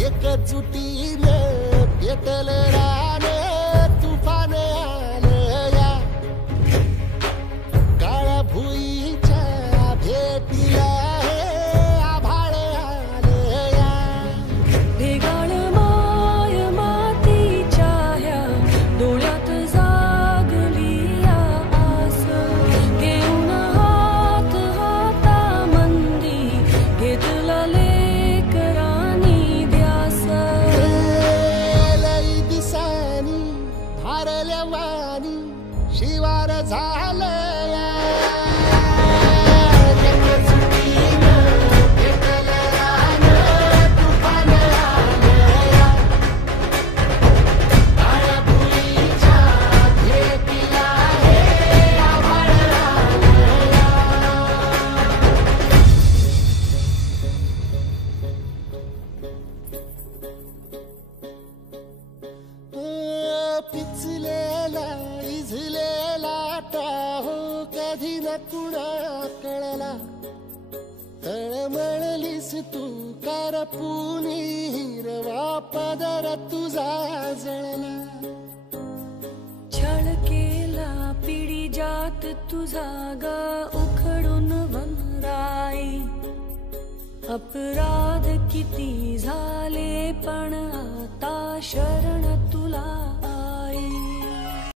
एकजुटीने पेटलं रान तुफान आलं या काळ्या भुईच्या भेटीला हे आभाळ आलं या ढेगाळ माय मातीच्या ह्या डोळ्यात जागली या आस घेऊन हात हातामंदी घेतला लेकरांनी ध्यास लई दिसानी भारल्या वाणी शिवार झालं या एकजुटीनं पेटलं रान तुफान आलं या काळ्या भुईच्या भेटीला हे आभाळ आलं या पिचलेला इझलेला टाहो कधी न कुणा कळला तळमळलीस तू करपुनी हिरवा पदर तुझा जळला छळ केला पिढी जात तुझा ग उखडून वनराई अपराध किती झाले पण आता शरण तुला